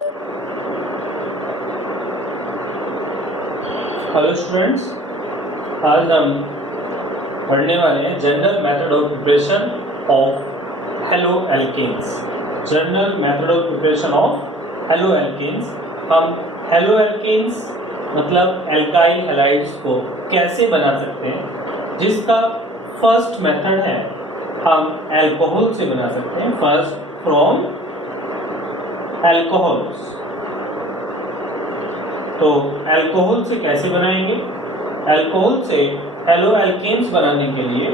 Hello students, आज हम पढ़ने वाले हैं general method of preparation of haloalkanes. General method of preparation of haloalkanes. हम हेलो एल्केन्स मतलब एल्काइल हैलाइड्स को कैसे बना सकते हैं, जिसका फर्स्ट मेथड है हम अल्कोहल से बना सकते हैं। First from alcohols. तो अल्कोहल से कैसे बनाएंगे? अल्कोहल से हेलो एल्केन्स बनाने के लिए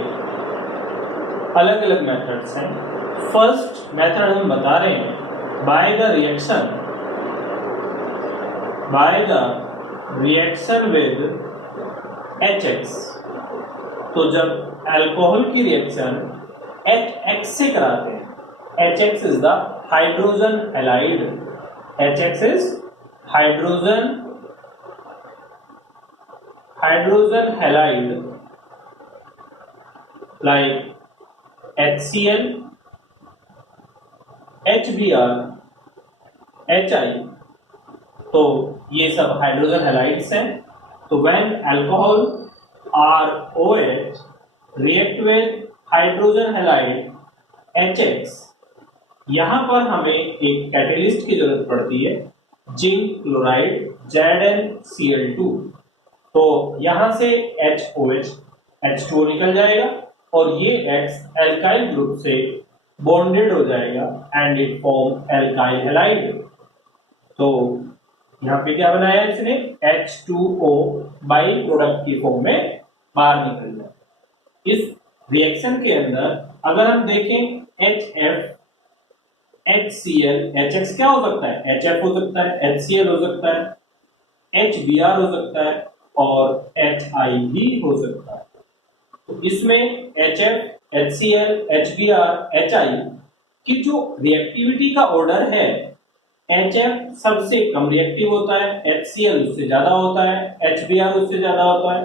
अलग अलग मेथड्स हैं। फर्स्ट मेथड हम बता रहे हैं bye the reaction with HX। तो जब अल्कोहल की रिएक्शन HX से कराते हैं, HX is the hydrogen halide. HX is hydrogen halide like HCl, HBr, HI। तो ये सब हाइड्रोजन हैलाइड्स हैं। तो when alcohol ROH react with hydrogen halide HX, यहां पर हमें एक कैटेलिस्ट की जरूरत पड़ती है, जिंक क्लोराइड ZnCl2। तो यहां से HOH H2O निकल जाएगा और ये X एल्काइल ग्रुप से बॉन्डेड हो जाएगा and it form alkyl halide. तो यहां पे क्या बनाया इसने? H2O बाई प्रोडक्ट की फॉर्म में बाहर निकल जाए। इस रिएक्शन के अंदर अगर हम देखें HF, HCl, HX क्या हो सकता है? HF हो सकता है, HCl हो सकता है, HBr हो सकता है और HI भी हो सकता है। तो इसमें HF, HCl, HBr, HI की जो रिएक्टिविटी का ऑर्डर है, HF सबसे कम रिएक्टिव होता है, HCl उससे ज्यादा होता है, HBr उससे ज्यादा होता है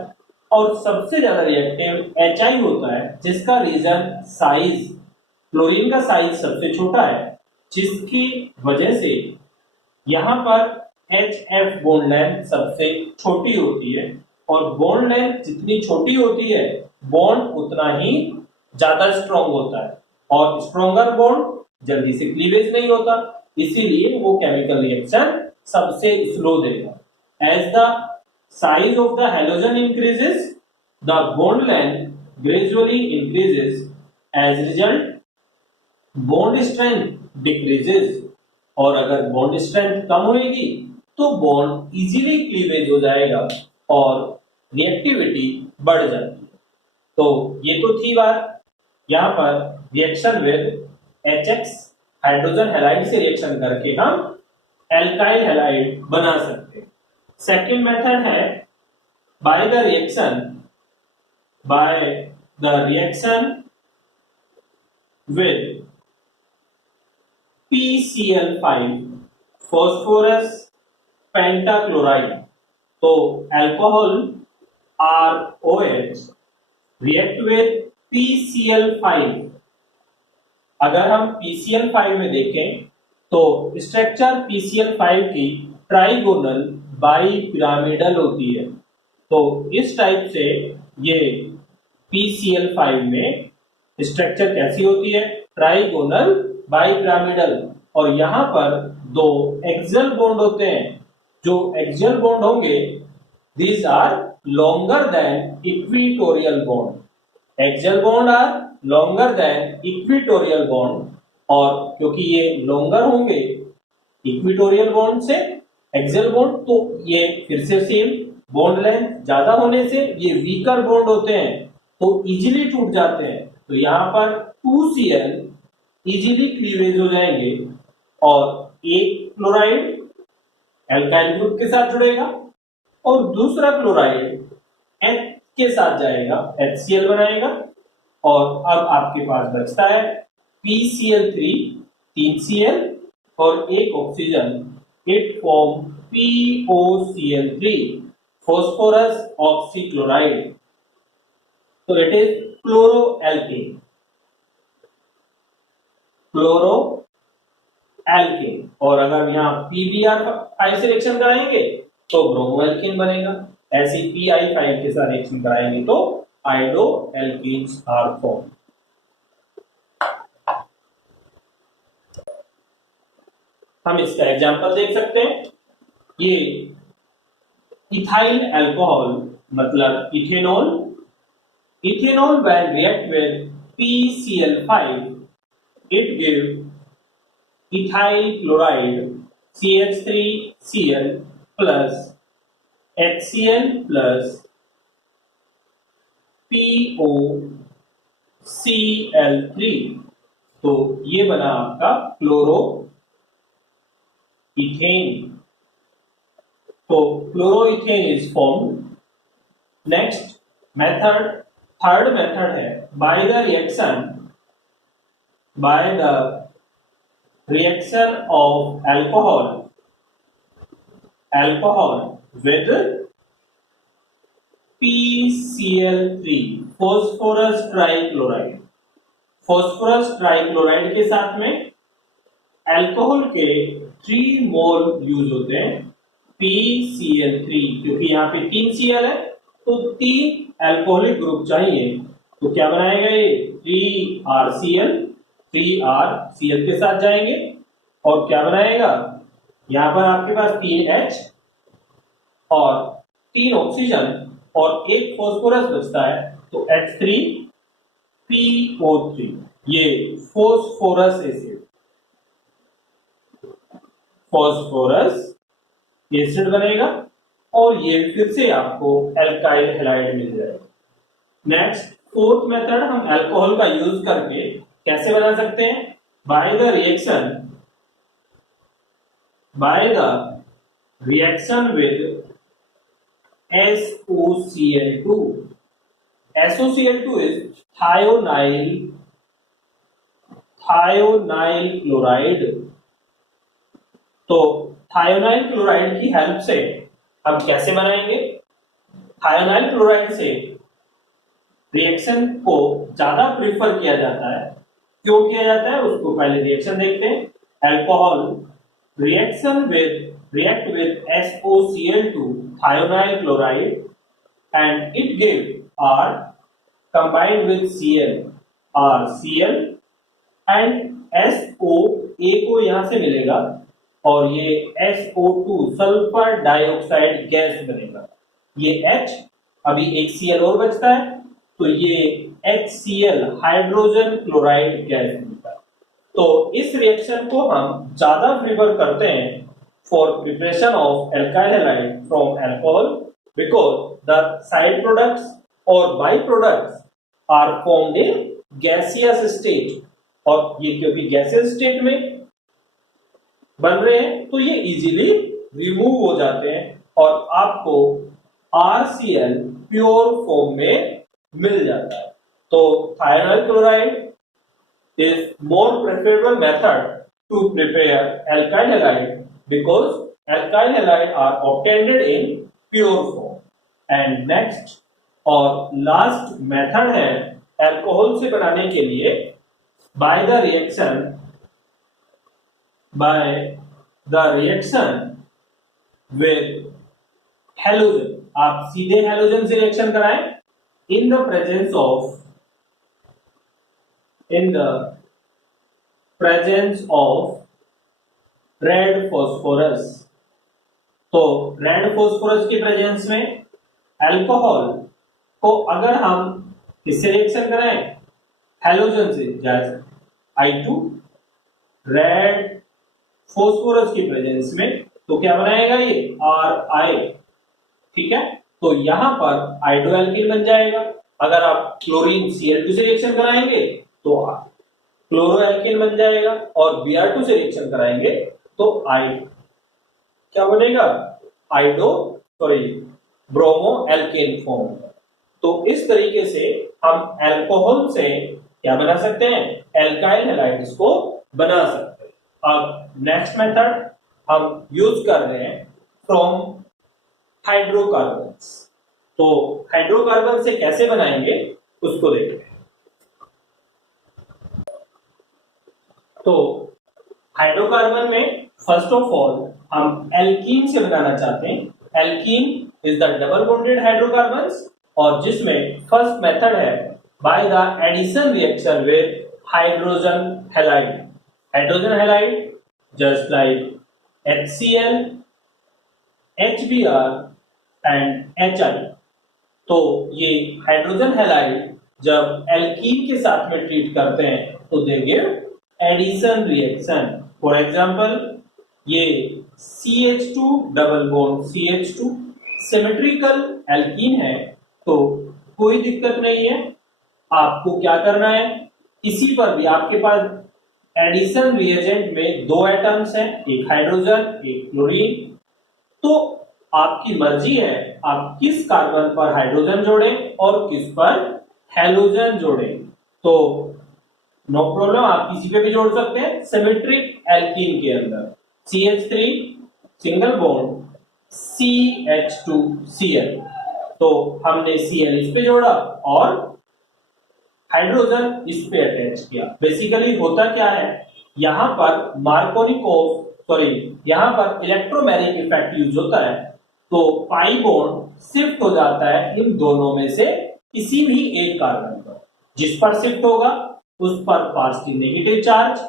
और सबसे ज्यादा रिएक्टिव HI होता है, जिसका रीजन साइज, क्लोरीन का साइज सबसे छोटा है, जिसकी वजह से यहां पर HF बॉन्ड लेंथ सबसे छोटी होती है और बॉन्ड लेंथ जितनी छोटी होती है, बॉन्ड उतना ही ज्यादा स्ट्रॉन्ग होता है और स्ट्रॉन्गर बॉन्ड जल्दी से क्लीवेज नहीं होता, इसीलिए वो केमिकल रिएक्शन सबसे स्लो देगा। As the size of the halogen increases, the bond length gradually increases, as result bond strength decreases. और अगर बॉन्ड स्ट्रेंथ कम होगी तो बॉन्ड इजीली क्लीवेज हो जाएगा और रिएक्टिविटी बढ़ जाती है। तो ये तो थी बात यहां पर reaction with HX, hydrogen halide से रिएक्शन करके हम एल्काइल हैलाइड बना सकते हैं। सेकंड मेथड है by the reaction with PCl5 phosphorus pentachloride. तो alcohol ROH react with PCl5। अगर हम PCl5 में देखें तो स्ट्रक्चर PCl5 की ट्राइगोनल बाई पिरामिडल होती है। तो इस टाइप से ये PCl5 में स्ट्रक्चर कैसी होती है? Trigonal bi pyramidal. और यहां पर दो एक्सियल बॉन्ड होते हैं। जो एक्सियल बॉन्ड होंगे, these are longer than equatorial bond. Axial bond are longer than equatorial bond। और क्योंकि ये longer होंगे इक्वेटोरियल बॉन्ड से एक्सियल बॉन्ड, तो ये फिर से सेम बॉन्ड लेंथ ज्यादा होने से ये वीकर बॉन्ड होते हैं, तो इजीली टूट जाते हैं। तो यहां पर 2Cl इजीली क्लीवेज हो जाएंगे और एक क्लोराइड एल्काइल ग्रुप के साथ जुड़ेगा और दूसरा क्लोराइड H के साथ जाएगा, HCl बनाएगा और अब आपके पास बचता है PCl3, 3Cl और एक oxygen, it form POCl3, phosphorus oxychloride। तो इट इज क्लोरोएल्केन। क्लोरोएल्केन एल्केन, और अगर यहाँ PBr5 से रिएक्शन कराएंगे तो ब्रोमो एल्केन बनेगा। ऐसे PI5 के साथ रिएक्शन कराएंगे तो आयोडो एल्केन्स आर फॉर्म। हम इसका एग्जांपल देख सकते हैं। ये इथाइल अल्कोहल मतलब ethanol, ethanol when react with PCl5 it give ethyl chloride CH3Cl plus HCl plus POCl3, तो ये बना आपका क्लोरो इथेन। तो chloroethane is form. Next method, third method है by the reaction of alcohol with PCl3 phosphorus trichloride. Phosphorus trichloride के साथ में alcohol के 3 मोल यूज होते हैं PCl3, क्योंकि यहाँ पे 3 Cl है तो 3 अल्कोहलिक ग्रुप चाहिए, तो क्या बनाएगा ये 3RCl के साथ जाएंगे और क्या बनाएगा, यहाँ पर आपके पास 3H और 3 ऑक्सीजन और 1 फॉस्फोरस बचता है, तो H3PO3, ये फॉस्फोरस एसिड, फॉस्फोरस एसिड बनेगा और ये फिर से आपको एल्काइल हैलाइड मिल जाएगा। नेक्स्ट फोर्थ मेथड, हम अल्कोहल का यूज करके कैसे बना सकते हैं, bye the reaction with SOCl2। SOCl2 is thionyl chloride. तो थायोनाइल क्लोराइड की हेल्प से हम कैसे बनाएंगे, थायोनाइल क्लोराइड से रिएक्शन को ज्यादा प्रीफर किया जाता है। क्यों किया जाता है उसको पहले रिएक्शन देखते हैं। Alcohol react with SOCl2 thionyl chloride and it give R combined with Cl RCl and SO, A को यहां से मिलेगा और ये SO2 सल्फर डाइऑक्साइड गैस बनेगा। ये H, अभी एक Cl और बचता है तो ये HCl हाइड्रोजन क्लोराइड गैस बनता है। तो इस रिएक्शन को हम ज्यादा प्रीफर करते हैं for preparation of alkyl halide from alcohol because the side products और by products are formed in gaseous state, और ये क्योंकि गैसियस स्टेट में बन रहे हैं तो ये इजीली रिमूव हो जाते हैं और आपको RCl प्योर फॉर्म में मिल जाता है। तो thionyl chloride is more preferable method to prepare alkyl halide because alkyl halide are obtained in pure form। And next और last method है अल्कोहल से बनाने के लिए by the reaction with halogen। आप सीधे हेलोजन से रिएक्शन कराएं in the presence of red phosphorus. तो रेड फॉस्फोरस के प्रेजेंस में अल्कोहल को अगर हम किससे रिएक्शन कराएं, हेलोजन से, जैसे I2 रेड फॉस्फोरस की प्रेजेंस में, तो क्या बनाएगा ये RI, ठीक है। तो यहां पर आयोडो एल्कीन बन जाएगा। अगर आप क्लोरीन Cl2 से रिएक्शन कराएंगे तो क्लोरो एल्कीन बन जाएगा और Br2 से रिएक्शन कराएंगे तो क्या बनेगा, ब्रोमो एल्केन फॉर्म। तो इस तरीके से हम अल्कोहल से क्या बना सकते हैं, एल्काइल हैलाइड्स को बना सकते हैं। अब नेक्स्ट मेथड हम यूज कर रहे हैं फ्रॉम हाइड्रोकार्बन्स। तो हाइड्रोकार्बन से कैसे बनाएंगे उसको देखते हैं। तो हाइड्रोकार्बन में फर्स्ट ऑफ ऑल हम एल्कीन से बनाना चाहते हैं। Alkene is the double bonded hydrocarbons और जिसमें फर्स्ट मेथड है by the addition reaction with hydrogen halide. Hydrogen halide just like HCl, HBr and HI। तो ये हाइड्रोजन हैलाइड जब एल्कीन के साथ में ट्रीट करते हैं तो they give addition reaction. For example ये CH2 double bond CH2 symmetrical alkene है तो कोई दिक्कत नहीं है। आपको क्या करना है, इसी पर भी आपके पास एडिशन रिएजेंट में दो एटम्स हैं, एक हाइड्रोजन एक क्लोरीन। तो आपकी मर्जी है आप किस कार्बन पर हाइड्रोजन जोड़ें और किस पर हैलोजन जोड़ें। तो नो प्रॉब्लम, आप किसी पे भी जोड़ सकते हैं। सिमेट्रिक एल्कीन के अंदर CH3 सिंगल बॉन्ड CH2Cl, तो हमने Cl इस पे जोड़ा और हाइड्रोजन इस पे अटैच किया। बेसिकली होता क्या है, यहां पर यहां पर इलेक्ट्रोमैग्नेटिक इफेक्ट यूज होता है तो पाई बॉन्ड शिफ्ट हो जाता है इन दोनों में से किसी भी एक कार्बन पर। जिस पर शिफ्ट होगा उस पर पॉजिटिव नेगेटिव चार्ज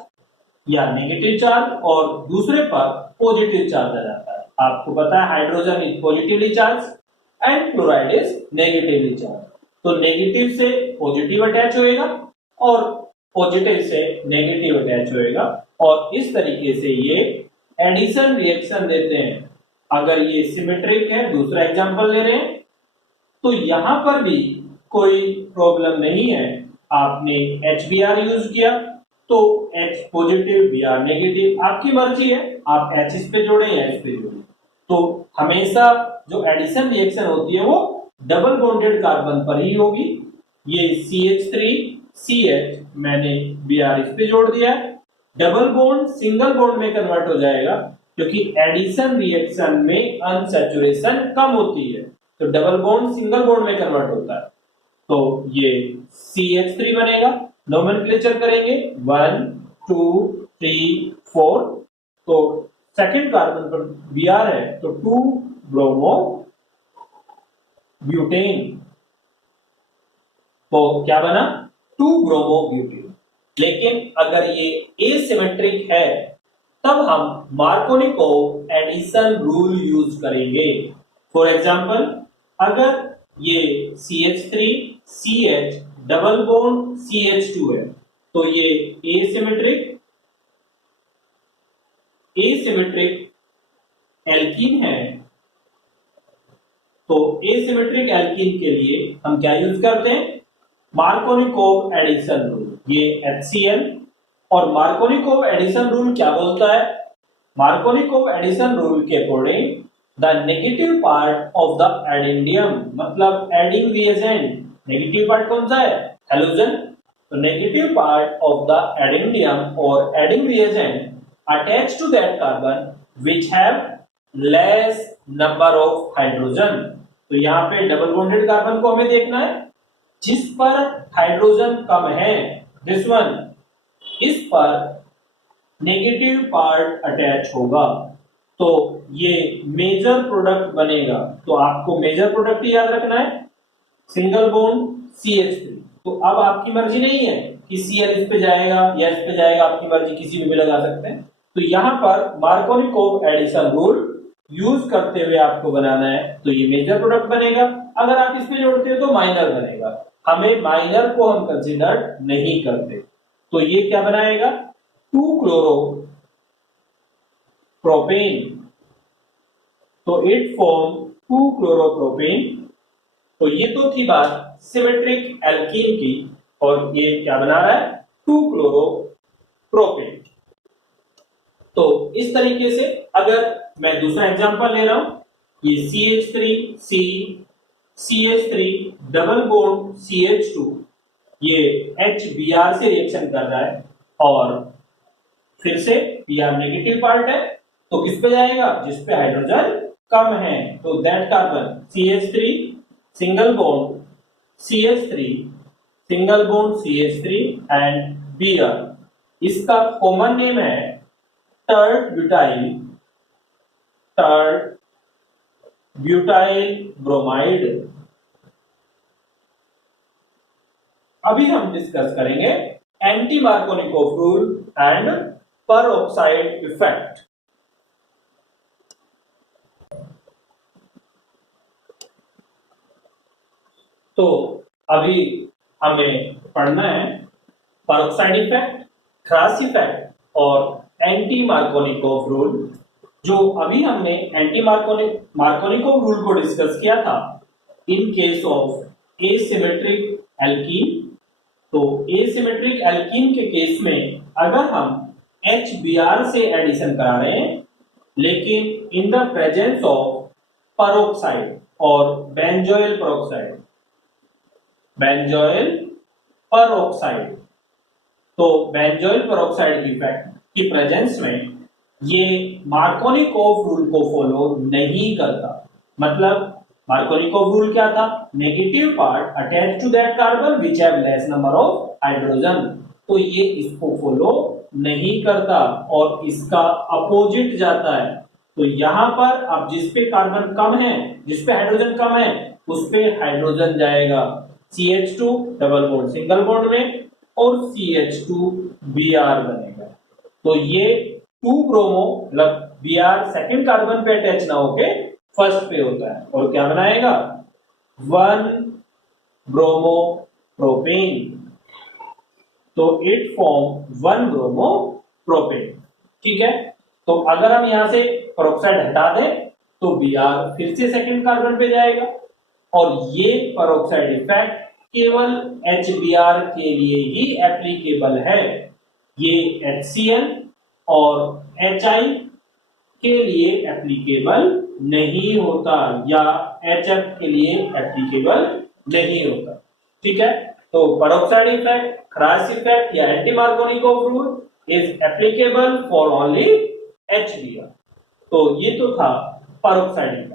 या नेगेटिव चार्ज और दूसरे पर पॉजिटिव चार्ज आ जाता है। आपको पता है hydrogen is positively charge and chloride is negatively charge. तो नेगेटिव से पॉजिटिव अटैच होएगा और पॉजिटिव से नेगेटिव अटैच होएगा और इस तरीके से ये एडिशन रिएक्शन देते हैं। अगर ये सिमेट्रिक है, दूसरा एग्जांपल ले रहे हैं, तो यहां पर भी कोई प्रॉब्लम नहीं है। आपने HBr यूज किया तो H पॉजिटिव Br नेगेटिव, आपकी मर्जी है आप H इस पे जोड़ें या इस पे जोड़ें। तो हमेशा जो एडिशन रिएक्शन होती है वो डबल बॉन्डेड कार्बन पर ही होगी। ये CH3CH मैंने Br इस पे जोड़ दिया है। डबल बॉन्ड सिंगल बॉन्ड में कन्वर्ट हो जाएगा क्योंकि एडिशन रिएक्शन में अनसैचुरेशन कम होती है, तो डबल बॉन्ड सिंगल बॉन्ड में कन्वर्ट होता है। तो ये CH3 बनेगा। नोमेनक्लेचर करेंगे 1 2 3 4। तो सेकंड कार्बन पर Br है तो 2 ब्रोमो ब्यूटेन। तो क्या बना 2 ब्रोमो ब्यूटेन। लेकिन अगर ये एसिमेट्रिक है तब हम मार्कोनिकोव एडिशन रूल यूज करेंगे। फॉर एग्जांपल अगर ये CH3CH डबल बॉन्ड CH2 है तो ये एसिमेट्रिक एल्कीन है। तो एसिमेट्रिक एल्कीन के लिए हम क्या यूज करते हैं, मार्कोनिकोव एडिशन रूल। ये HCl और मार्कोनिकोव एडिशन रूल क्या बोलता है, मार्कोनिकोव एडिशन रूल के according the negative part of the addendum, मतलब एडिंग रिएजेंट, नेगेटिव पार्ट कौन सा है, हैलोजन। तो negative part of the addendum और adding reagent attach to that carbon which have less number of hydrogen. तो यहाँ पे डबल बॉन्डेड कार्बन को हमें देखना है जिस पर हाइड्रोजन कम है, दिस वन, इस पर नेगेटिव पार्ट अटैच होगा तो ये मेजर प्रोडक्ट बनेगा। तो आपको मेजर प्रोडक्ट याद रखना है, सिंगल बॉन्ड CH3। तो अब आपकी मर्जी नहीं है कि Cl इस पे जाएगा या इस पे जाएगा, आपकी मर्जी किसी में भी लगा सकते हैं। तो यहाँ पर मार्कोनिकोव एडिशन रूल यूज करते हुए आपको बनाना है तो ये मेजर प्रोडक्ट बनेगा। अगर आप इस पे जोड़ते हो तो माइनर बनेगा। हमें माइनर को हम कंसीडर नहीं करते। तो ये क्या बनाएगा 2 क्लोरो प्रोपेन। तो इट फॉर्म 2 क्लोरोप्रोपेन। तो ये तो थी बात सिमेट्रिक एल्कीन की और ये क्या बना रहा है 2 क्लोरोप्रोपेन। तो इस तरीके से अगर मैं दूसरा एग्जांपल ले रहा हूं, ये CH3C CH3 double bond CH2 ये HBr से रिएक्शन कर रहा है और फिर से Br नेगेटिव पार्ट है तो किस पे जाएगा, जिस पे हाइड्रोजन कम है। तो that carbon CH3 single bond CH3 single bond CH3 and Br, इसका कॉमन नेम है टर्ट ब्यूटाइल ब्रोमाइड। अभी हम डिस्कस करेंगे anti Markovnikov rule and peroxide effect. तो अभी हमें पढ़ना है परऑक्साइड इफेक्ट, क्रास इफेक्ट और एंटी मार्कोनिकोव रूल। जो अभी हमने एंटी मार्कोनिकोव रूल को डिस्कस किया था in case of asymmetric alkene. तो एसिमेट्रिक एल्कीन के केस में अगर हम HBr से एडिशन करा रहे हैं लेकिन in the presence of peroxide और बेंजोइल परऑक्साइड, तो बेंजोइल परऑक्साइड की प्रेजेंस में ये मार्कोनिकोव रूल को फॉलो नहीं करता। मतलब मार्कोनिकोव रूल क्या था? Negative part attach to that carbon which have less number of hydrogen. तो ये इसको फॉलो नहीं करता और इसका अपोजिट जाता है। तो यहां पर अब जिस पे कार्बन कम है, जिस पे हाइड्रोजन कम है, उस पे हाइड्रोजन जाएगा CH2 double bond single bond में और CH2 Br बनेगा। तो ये 2 ब्रोमो मतलब Br सेकंड कार्बन पे अटैच ना होके फर्स्ट पे होता है और क्या बनाएगा? 1 ब्रोमो प्रोपेन। तो इट फॉर्म 1 ब्रोमो प्रोपेन। ठीक है, तो अगर हम यहां से परऑक्साइड हटा दें तो Br फिर से सेकंड कार्बन पे जाएगा और ये परऑक्साइड इफेक्ट केवल HBr के लिए ही एप्लीकेबल है। ये HCl और HI के लिए एप्लीकेबल नहीं होता या HF के लिए एप्लीकेबल नहीं होता। ठीक है, तो परऑक्साइड इफेक्ट, क्रास इफेक्ट या anti Markovnikov rule is applicable for only HBr। तो ये तो था परऑक्साइड इफेक्ट।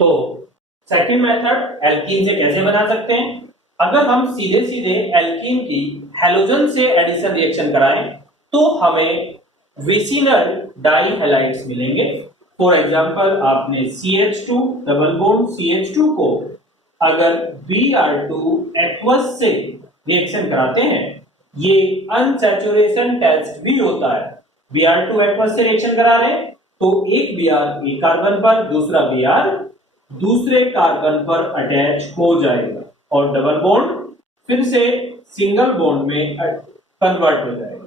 तो सेकंड मेथड एल्कीन से कैसे बना सकते हैं? अगर हम सीधे सीधे एल्कीन की हैलोजन से एडिशन रिएक्शन कराएं तो हमें विसिनल डाई हैलाइड्स मिलेंगे। फॉर एग्जांपल आपने CH2 डबल बॉन्ड CH2 को अगर Br2 एक्वस से रिएक्शन कराते हैं, ये अनसैचुरेशन टेस्ट भी होता है। Br2 एक्वस से रिएक्शन करा रहे हैं तो एक Br एक कार्बन पर, दूसरा Br दूसरे कार्बन पर अटैच हो जाएगा और डबल बॉन्ड फिर से सिंगल बॉन्ड में कन्वर्ट हो जाएगा।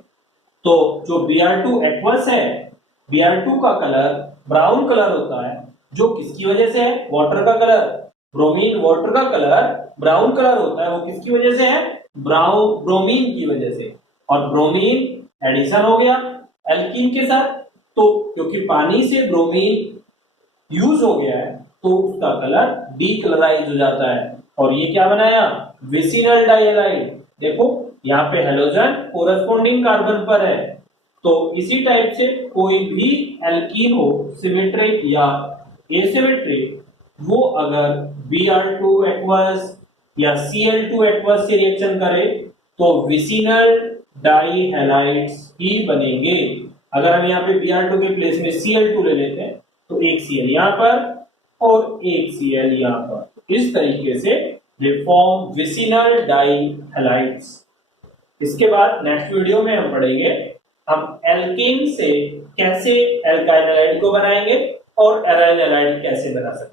तो जो Br2 एक्वस है, Br2 का कलर ब्राउन कलर होता है, जो किसकी वजह से है? वाटर का कलर। ब्रोमीन वाटर का कलर ब्राउन कलर होता है, वो किसकी वजह से है? ब्रोमीन की वजह से। और ब्रोमीन एडिशन हो गया एल्कीन के साथ, तो क्योंकि पानी से ब्रोमीन यूज हो गया है तो उसका कलर डीकलराइज हो जाता है और ये क्या बनाया? विसिनल डाइहैलाइड। देखो यहाँ पे हेलोजन कोरस्पोंडिंग कार्बन पर है। तो इसी टाइप से कोई भी एल्कीन हो, सिमेट्रिक या एसिमेट्रिक, वो अगर Br2 एक्वस या Cl2 एक्वस से रिएक्शन करे तो विसिनल डाइहैलाइड्स ही बनेंगे। अगर हम यहाँ पे Br2 के प्लेस में Cl2 ले लेते हैं तो एक Cl यहाँ पर और एक Cl यहाँ पर, इस तरीके से दे फॉर्म विसिनल डाइहैलाइड्स। इसके बाद नेक्स्ट वीडियो में हम पढ़ेंगे हम एल्केन से कैसे एल्काइल हैलाइड को बनाएंगे और एराइल हैलाइड कैसे बना सकते हैं।